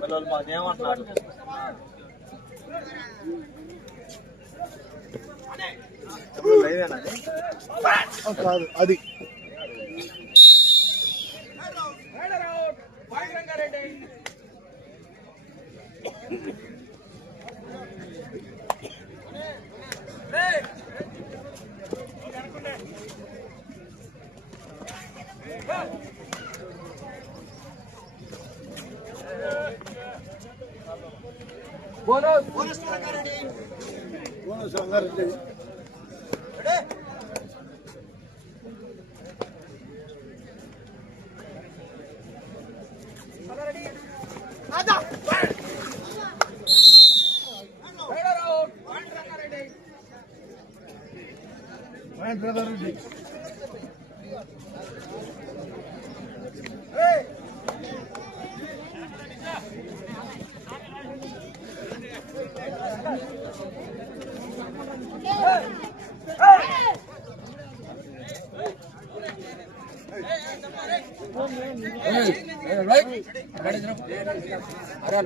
పిల్లలు మాకేమంటున్నారు కాదు అది బోనస్ రంగారెడ్డి మహేంద్రరెడ్డి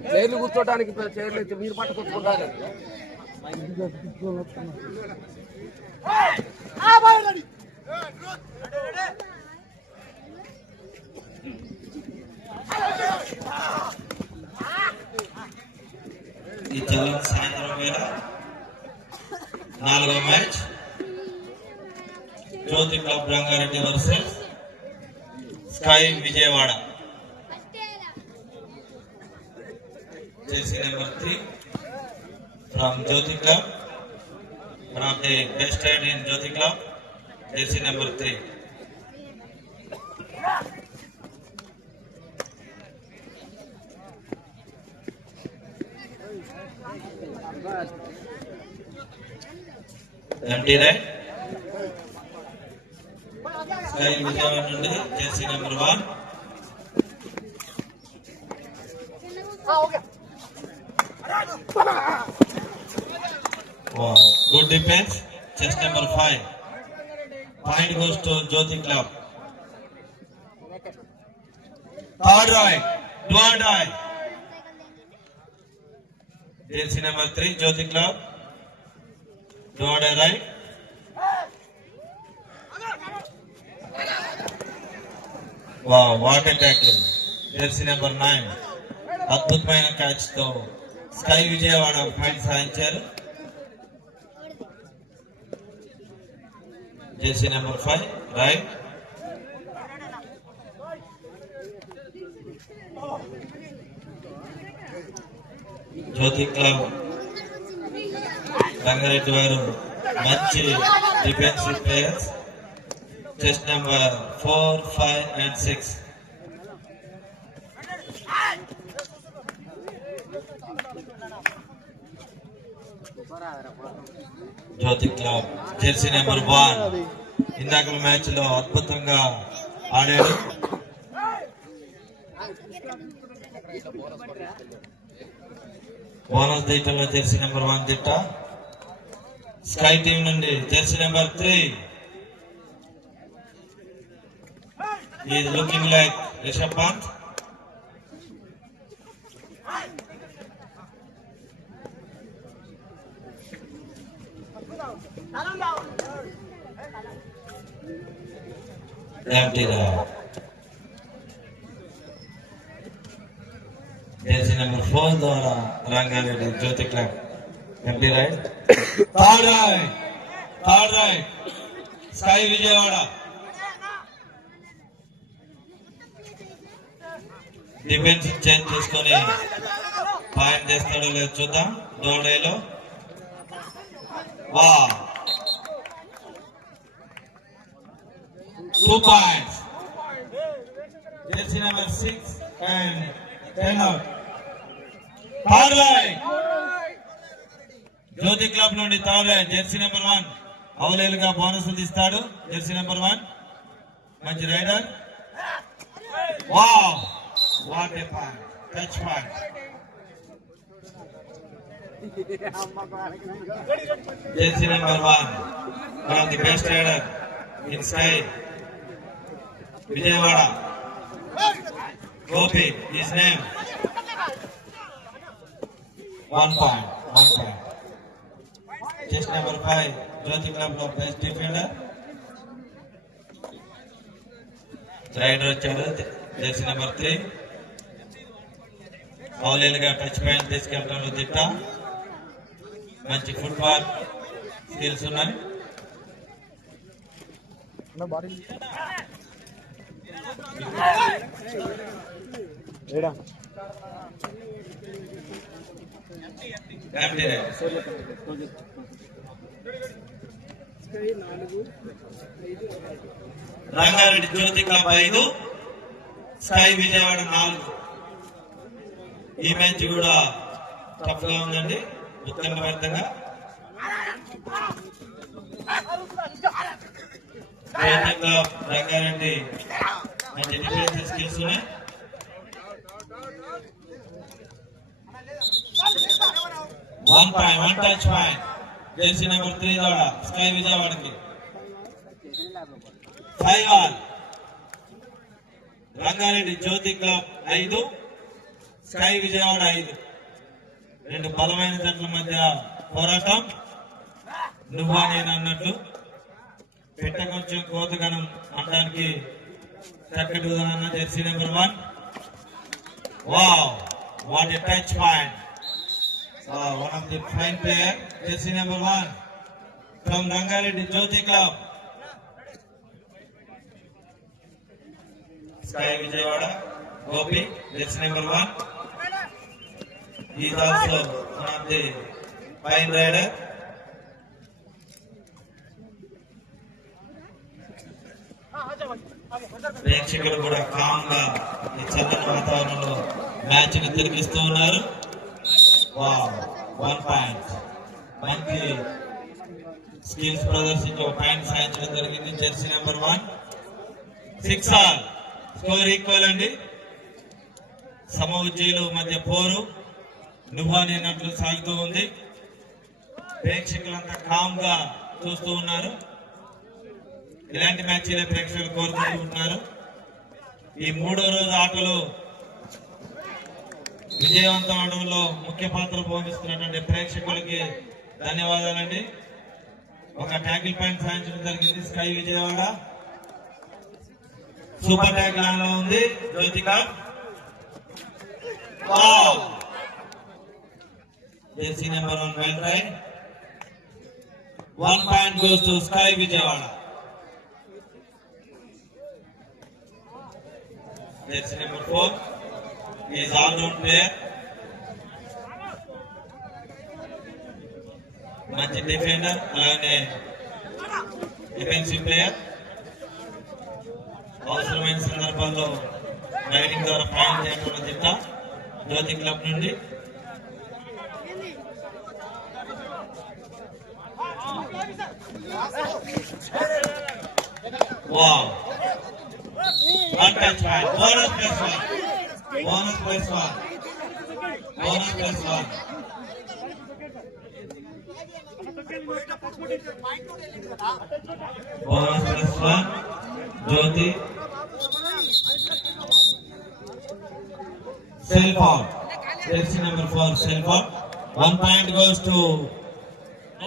ప్లేర్లు కూర్చోడానికి చైర్లు అయితే మీరు పట్టుకొచ్చుకుంటారు. ఈ తెల్లని సాయంత్రం వేళ 4వ match Jyothi club Rangareddy versus sky Vijayawada. jersey number 3 from Jyoti Club, one of the best head in Jyoti Club, jersey number 3. Empty right. Sky Vijayawada nundi jersey number 1. Wow, good defense. Chest number 5. Point goes to Jyoti Club. Third right, do or die. Jersey number 3, Jyoti Club. Do or die right. Wow, what a tackle. Jersey number 9. అద్భుతమైన catch తో Sky Vijayawada point సాధించారు. Jersey number 5 right. Jyothi club Rangareddy వారు మంచి defensive players. Chest number 4, 5 and 6. Jyothi club jersey number 1 ఇందాక మ్యాచ్ లో అద్భుతంగా ఆడాడు. బోనస్ దీటంలో జెర్సీ నెంబర్ 1 దిట్ట. స్కై టీం నుండి jersey number 3 is looking like Rishabh Pant. Empty right. Jersey number 4 ద్వారా Rangareddy Jyothi club. Empty right. Third right. Sky Vijayawada. Defence change చేసుకొని పాయింట్ చేస్తాడో లేదో చూద్దాం. దోడేలో వా 2 points. Jersey number 6 and 10 out. Third line. Jyothi club నుండి థర్డ్ లైన్ జెర్సీ నెంబర్ 1 అవలేలుగా బోనస్ తీస్తాడు. జెర్సీ నెంబర్ 1 మంచి raider. Wow, what a point, touch point. Jersey number 1, one of the best rider in Sky Vijayawada. Gopi, his name. 1 point. Just number 5, Jyoti Club of best defender. Rider వచ్చాడు, jersey number 3. బౌలర్గా touch point తీసుకెళ్తాడు దిట్ట. మంచి football skills ఉన్నాయి. రంగారెడ్డి జ్యోతి క్లబ్ 5, స్కై విజయవాడ 4. ఈ మ్యాచ్ కూడా టఫ్ గా ఉందండి, ఉత్కంఠభరితంగా. జ్యోతి క్లబ్ రంగారెడ్డి మంచి డిఫెన్స్ స్కిల్స్ ఉన్నాయి. One touch point. Jersey number 3 ద్వారా స్కై విజయవాడకి 5 all. రంగారెడ్డి జ్యోతి క్లబ్ 5, స్కై విజయవాడ 5. రెండు బలమైన జట్ల మధ్య పోరాటం. నువ్వా నేను అన్నట్లు పెట్ట కొంచెం కోతగనం అనడానికి చక్కటి ఉదాహరణ Jersey number 1. Wow, what a touch point. One of the fine player, jersey number 1 from Rangareddy Jyoti Club. Sky Vijayawada, Gopi, jersey number 1. He is also one of the fine rider. ప్రేక్షకులు కూడా కామ్ గా ఈ చల్లని వాతావరణంలో మ్యాచ్ ని తిరిగిస్తూ ఉన్నారు. 1 point. మంచి స్కిల్స్ ప్రదర్శించి ఒక పాయింట్ సాధించడం జరిగింది. Jersey number 1. 6 all. Score equal అండి. సమ ఉజ్జీల మధ్య పోరు నువ్వా నేనట్లు సాగుతూ ఉంది. ప్రేక్షకులంతా కామ్ గా చూస్తూ ఉన్నారు. ఇలాంటి మ్యాచ్లే ప్రేక్షకులు కోరుకుంటున్నారు. ఈ 3వ రోజు ఆటలు విజయవంతం అవడంలో ముఖ్య పాత్ర పోషిస్తున్నటువంటి ప్రేక్షకులకి ధన్యవాదాలండి. ఒక ట్యాకిల్ పాయింట్ సాధించడం జరిగింది స్కై విజయవాడ. సూపర్ ట్యాకిల్ లో ఉంది Jyothika. Jersey number 1 well raid. 1 point goes to sky Vijayawada. Jersey number 4 is all-round player. మంచి డిఫెండర్, అలాగే డిఫెన్సివ్ ప్లేయర్. అవసరమైన సందర్భాల్లో రైడింగ్ ద్వారా పాయింట్ చేయడం దిట్ట జ్యోతి క్లబ్ నుండి. Wow, 1 touch point. Bonus plus 1. Bonus plus 1. Bonus plus 1. Bonus plus 1. Jyoti. Self out. Jersey number 4 self out. 1 point goes to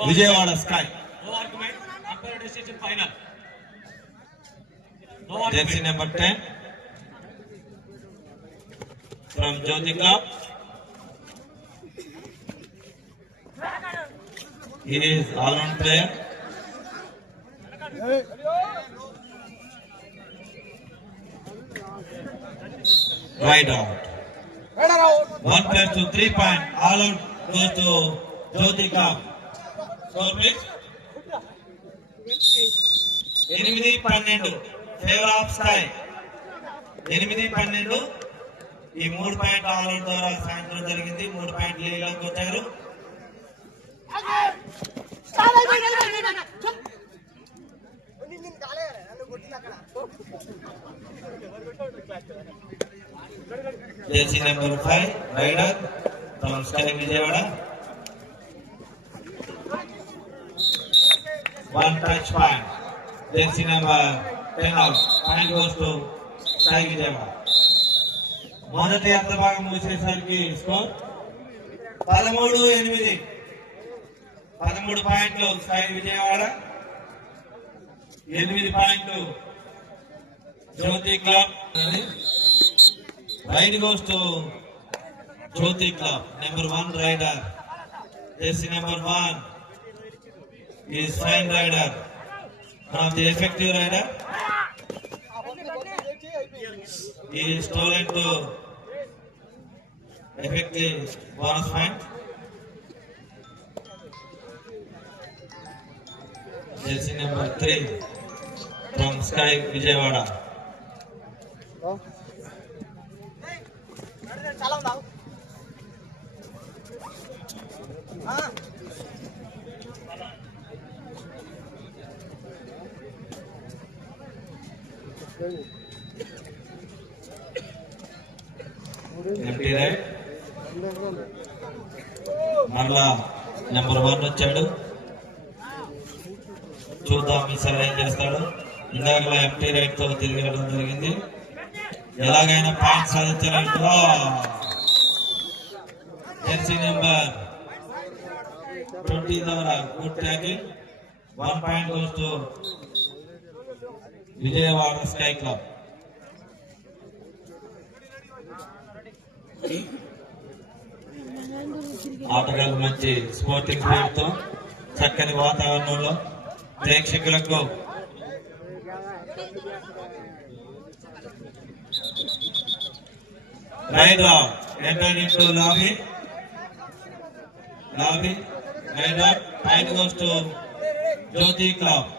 Vijayawada Sky. No argument. Umpire decision final. Jersey number 10 from Jyoti Club. He is all-round player. Right out. 1 player to 3 point. All out goes to Jyoti Club. Score please. 8-12 favour of sky. 8-12 ఈ 3 point all out ద్వారా సాధించడం జరిగింది. 3 point లీగ్లోకి వచ్చారు. Jersey number 5 raider from sky Vijayawada. 1 touch point. Jersey number 10 out. Point వస్తూ సాయి విజయవాడ. మొదటి అర్ధ భాగం ముగిసేసరికి స్కోర్ 13-8. 13 పాయింట్లు సాయి విజయవాడ, 8 పాయింట్లు Jyothi club. Raid goes to Jyothi club. Number 1 raider, jersey number 1 is fine rider from the effective rider. He is stolen to effective bonus point. Jersey number 3 from Sky Vijayawada. Empty right. మరలా నెంబర్ 1 వచ్చాడు. చూద్దాం ఈసారి ఏం చేస్తాడు. ఇందాక ఎంటీ రైట్ తో తిరగడం జరిగింది. ఎలాగైనా పాయింట్ సాధించాలంటే జెర్సీ నెంబర్ 20 ద్వారా good tackle. 1 point goes to Vijayawada sky club. ఆటగాళ్ళు మంచి స్పోర్టింగ్ స్పిరిట్ తో చక్కని వాతావరణంలో ప్రేక్షకులకు raid enter into lobby. Raid point goes to Jyothi club.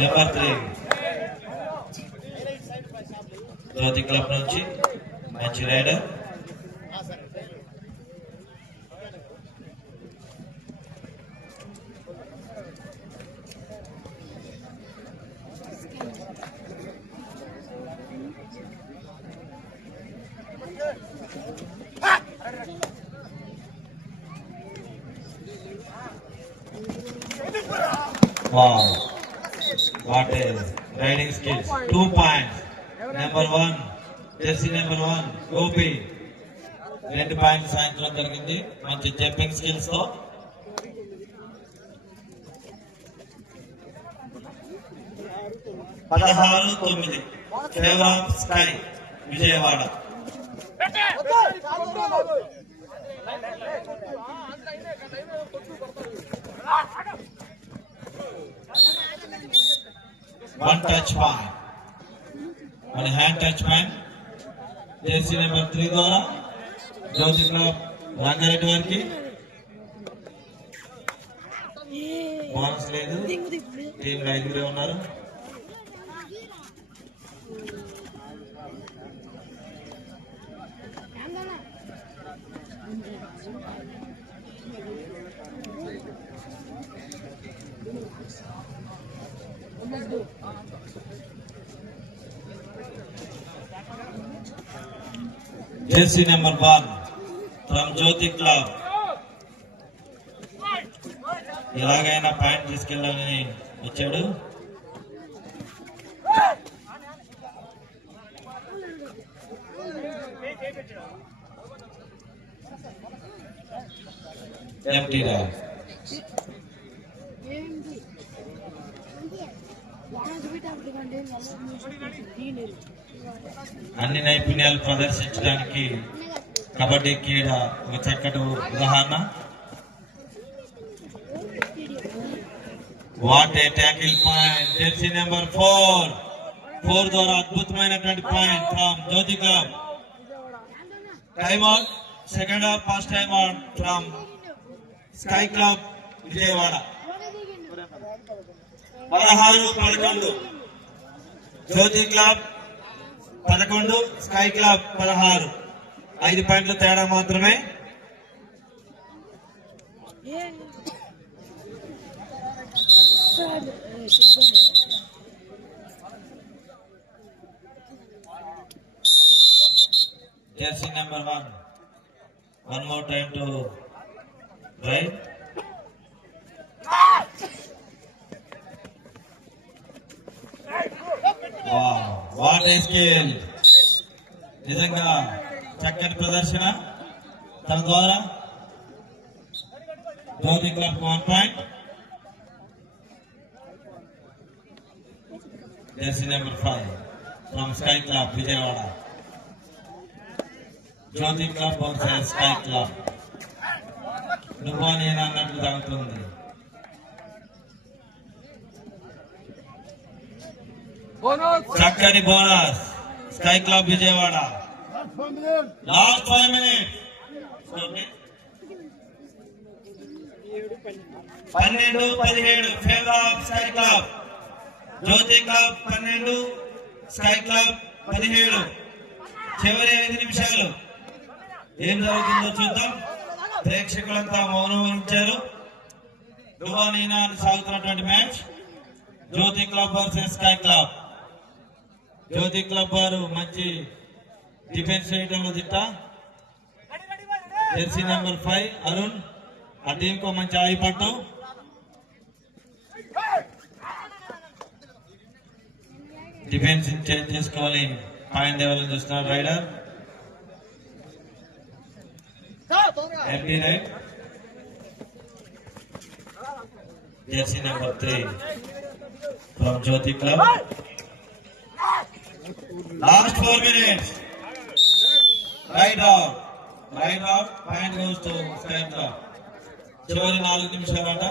Number 3 Jyothi club నుంచి మంచి raider. Wow, what a riding skills. 2 points. Number 1, Jersey number 1, Gopi. 2 పాయింట్లు సాధించడం జరిగింది మంచి జంపింగ్ స్కిల్స్ తో. పదహారు 9 favour of sky Vijayawada. One touch point, one hand touch point. Jersey number 3 ద్వారా Jyothi club Rangareddy వారికి బోనస్ లేదు. టీం 5 ఉన్నారు. Jersey number 1 from Jyoti Club. ఎలాగైనా పాయింట్ తీసుకెళ్ళాలని వచ్చాడు. Empty raid. అన్ని నైపుణ్యాలు ప్రదర్శించడానికి కబడ్డీ క్రీడ ఒక చక్కటి ఉదాహరణ. What a tackle point. Jersey number 4 ద్వారా అద్భుతమైనటువంటి point from Jyothi club. Time out. Second half first time out from sky club Vijayawada. 16-11 Jyothi club 11, sky club 16. 5 పాయింట్ల తేడా మాత్రమే. Jersey number 1. One more time to right. Wow, what a skill! నిజంగా చక్కటి ప్రదర్శన. తన ద్వారా Jyothi club 1 point. Jersey number 5 from Sky Club Vijayawada. Jyothi club versus Sky club. నువ్వా నేను అన్నట్లు తాగుతుంది. చక్కని bonus Sky club Vijayawada. Last 5 minutes. 12-17 favour of Sky club. Jyothi club 12, Sky club 17. చివరి 5 నిమిషాలు ఏం జరుగుతుందో చూద్దాం. ప్రేక్షకులంతా మౌనం వహించారు. నువ్వా నేనా అని సాగుతున్నటువంటి మ్యాచ్ Jyothi club versus Sky club. Jyothi క్లబ్ వారు మంచి డిఫెన్స్ చేయడంలో దిట్ట. జెర్సీ నెంబర్ 5 అరుణ్ ఆ టీం కు మంచి ఆయిపట్టు. డిఫెన్స్ చేంజ్ చేసుకోవాలి. పాయింట్ లెవెల్ చూస్తున్నారు raider. Empty right. Jersey number 3 from Jyothi club. Last 4 minutes. Right out. Point goes to Sky club. చివరి 4 నిమిషాలట.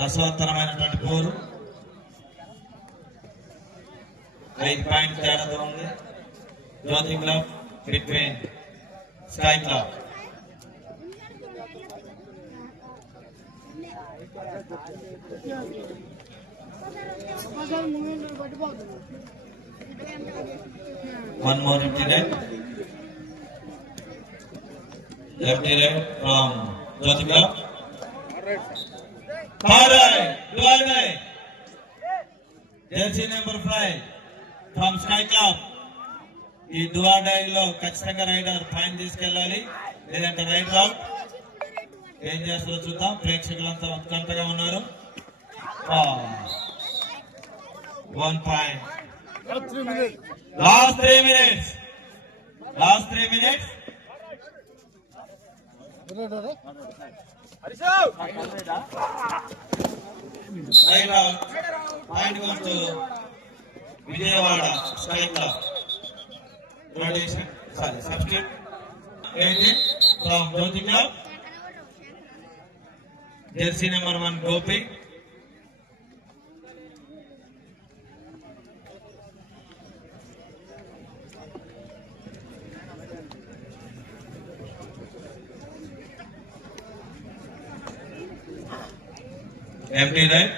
రసవత్తరమైనటువంటి పోరు. 5 పాయింట్ తేడాతో ఉంది Jyothi club between Sky club. One more empty net. Empty net from Jyoti Club. Alright, Duane. Jersey number 5 from Sky Club. ఈ డువాడైలో ఖచ్చితంగా రైడర్ పైన తీసుకెళ్ళాలి, లేదంటే రైట్ అవుట్. ఏం చేస్తారో చూద్దాం. ప్రేక్షకులంతా ఉత్కంఠగా ఉన్నారు. 1 point. Last 3 minutes. Right out. Point goes to Vijayawada Sky Club. Rotation. Sorry, substitute. 18 from Jyoti Club. Jersey number 1 Gopi. Empty right.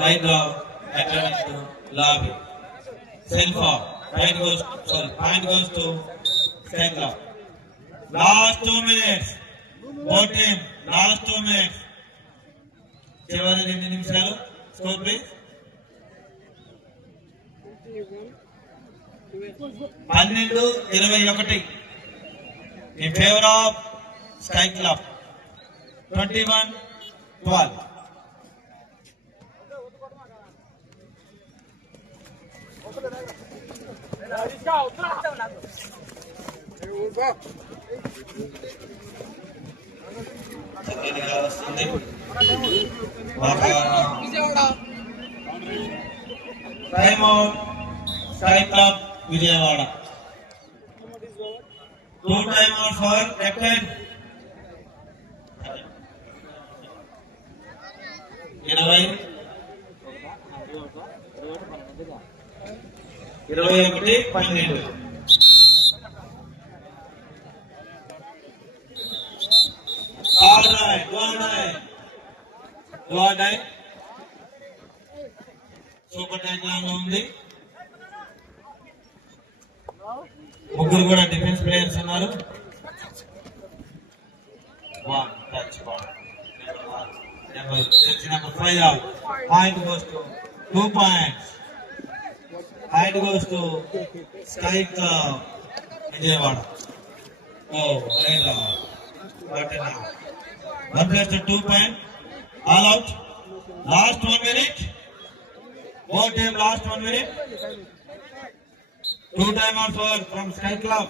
Right out. Attending to lobby. Self out. Point goes to Sky Club. Last 2 minutes. Both team. Last 2 minutes. చివరి 2 నిమిషాలు. Score please. 12-21 in favor of Sky Club. 21-12. Time out. Sky Club Vijayawada. 2 time out for captain. 21-12. All right, Duane. Super ట్యాక్ లాగా ఉంది. ముగ్గురు కూడా defence players ఉన్నారు. 1 touch ball. Number 5 out. Point goes to 2 points. Point goes to Sky Club Vijayawada. Oh, right out. What an out. 1+2 point. All out. Last 1 minute. Both team last 1 minute. 2 timeouts for from Sky Club.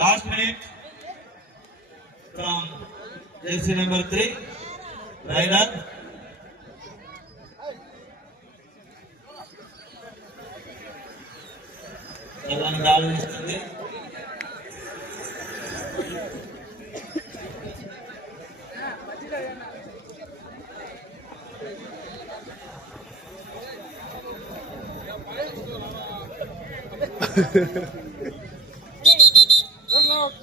Last minute from jersey number 3, Ryder. Everyone గాలి ఇస్తుంది.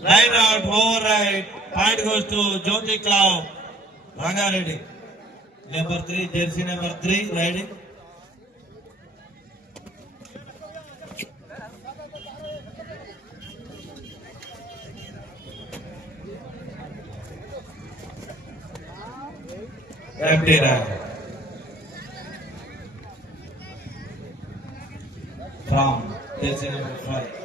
Right out, over right. Point goes to Jyoti Club, Rangareddy. Number 3, jersey number 3, riding. Empty right. From jersey number 5.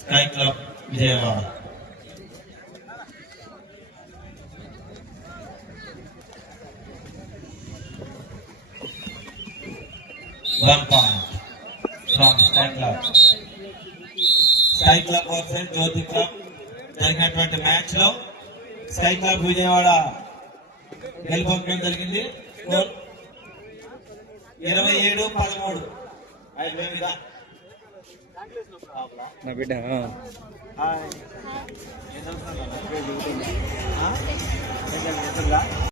Sky Club Vijayawada. One point from Sky Club. Sky Club versus Jyoti Club జరిగినటువంటి మ్యాచ్ లో sky club Vijayawada గెలుపొందడం జరిగింది. స్కోర్ 27-13. నా బిడ్డ